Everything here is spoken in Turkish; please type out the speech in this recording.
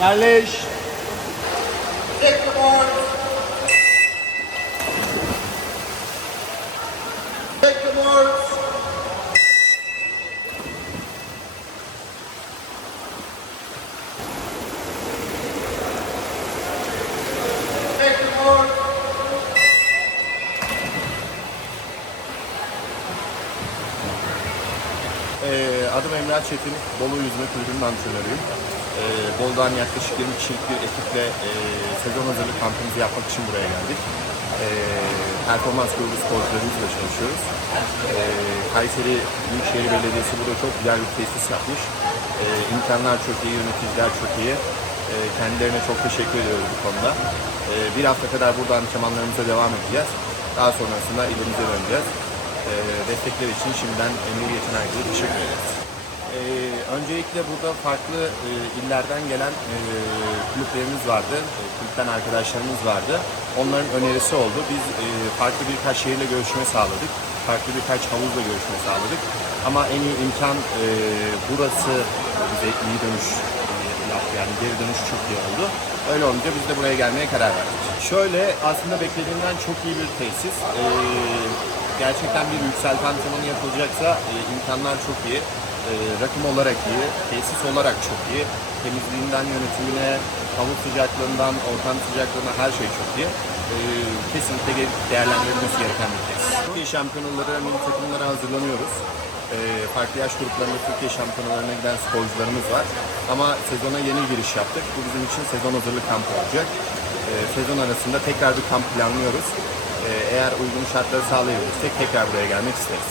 Yerleş. Ee, adım Emrah Çetin, Bolu Yüzme Kulübü'nün antrenörüyüm. Ee, Bolu'dan yaklaşık 20 kişilik bir ekiple e, sezon hazırlık kampımızı yapmak için buraya geldik. Ee, performans grubu sporcularımızla çalışıyoruz. Ee, Kayseri Büyükşehir Belediyesi burada çok güzel bir tesis yapmış. Ee, imkanlar çok iyi, yöneticiler çok iyi. Ee, kendilerine çok teşekkür ediyoruz bu konuda. Ee, bir hafta kadar burada antrenmanlarımıza devam edeceğiz. Daha sonrasında ilimize döneceğiz. Ee, destekler için şimdiden geçen herkese teşekkür ederiz. Ee, öncelikle burada farklı e, illerden gelen e, kulüplerimiz vardı, e, kulüpten arkadaşlarımız vardı. Onların önerisi oldu. Biz e, farklı birkaç şehirle görüşme sağladık, farklı birkaç havuzla görüşme sağladık. Ama en iyi imkan e, burası bize iyi dönüş e. Yani geri dönüş çok iyi oldu. Öyle olunca biz de buraya gelmeye karar verdik. Şöyle aslında beklediğimden çok iyi bir tesis. Ee, gerçekten bir yükselti antrenmanı yapılacaksa e, imkanlar çok iyi. E, rakım olarak iyi, tesis olarak çok iyi. Temizliğinden yönetimine, havuz sıcaklığından, ortam sıcaklığına her şey çok iyi. E, kesinlikle değerlendirilmesi gereken bir tesis. Türkiye şampiyonaları, milli takımlara hazırlanıyoruz. E, farklı yaş gruplarında Türkiye şampiyonalarına giden sporcularımız var. Ama sezona yeni giriş yaptık. Bu bizim için sezon hazırlık kampı olacak. E, sezon arasında tekrar bir kamp planlıyoruz. E, eğer uygun şartları sağlayabilirsek tekrar buraya gelmek isteriz.